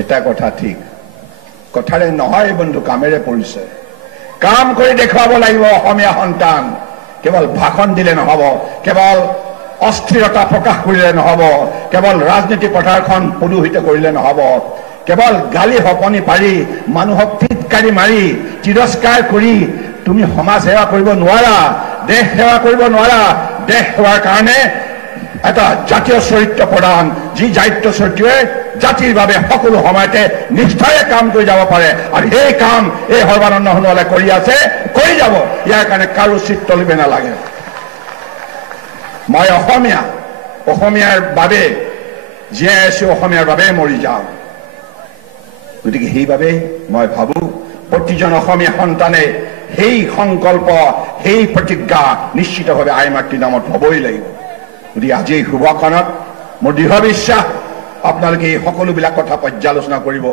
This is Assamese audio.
এটা কথা ঠিক, কথাৰে নহয় বন্ধু, কামেৰে পৰিছে। কাম কৰি দেখুৱাব লাগিব অসমীয়া সন্তান। কেৱল ভাষণ দিলে নহব, কেৱল অস্থিৰতা প্ৰকাশ কৰিলে নহব, কেৱল ৰাজনীতি পথাৰখন প্ৰদূষিত কৰিলে নহব, কেৱল গালি হপনি পাৰি মানুহক ফিটকাৰি মাৰি তিৰস্কাৰ কৰি তুমি সমাজ সেৱা কৰিব নোৱাৰা, দেশ সেৱা কৰিব নোৱাৰা। দেশ সেৱাৰ কাৰণে এটা জাতীয় চৰিত্ৰ প্ৰদান, যি জাতীয় চৰিত্ৰই জাতিৰ বাবে সকলো সময়তে নিষ্ঠাৰে কাম কৰি যাব পাৰে। আৰু সেই কাম এই সৰ্বানন্দ সোণোৱালে কৰি আছে, কৰি যাব। ইয়াৰ কাৰণে কাৰো চিত তলিব নালাগে। মই অসমীয়াৰ বাবে জীয়াই আছো, অসমীয়াৰ বাবে মৰি যাম। গতিকে সেইবাবে মই ভাবো প্ৰতিজন অসমীয়া সন্তানে সেই সংকল্প, সেই প্ৰতিজ্ঞা নিশ্চিতভাৱে আই মাতৃৰ নামত হ'বই লাগিব। গতিকে আজি এই শুভক্ষণত মোৰ দৃঢ় বিশ্বাস আপোনালোকে এই সকলোবিলাক কথা পৰ্যালোচনা কৰিব।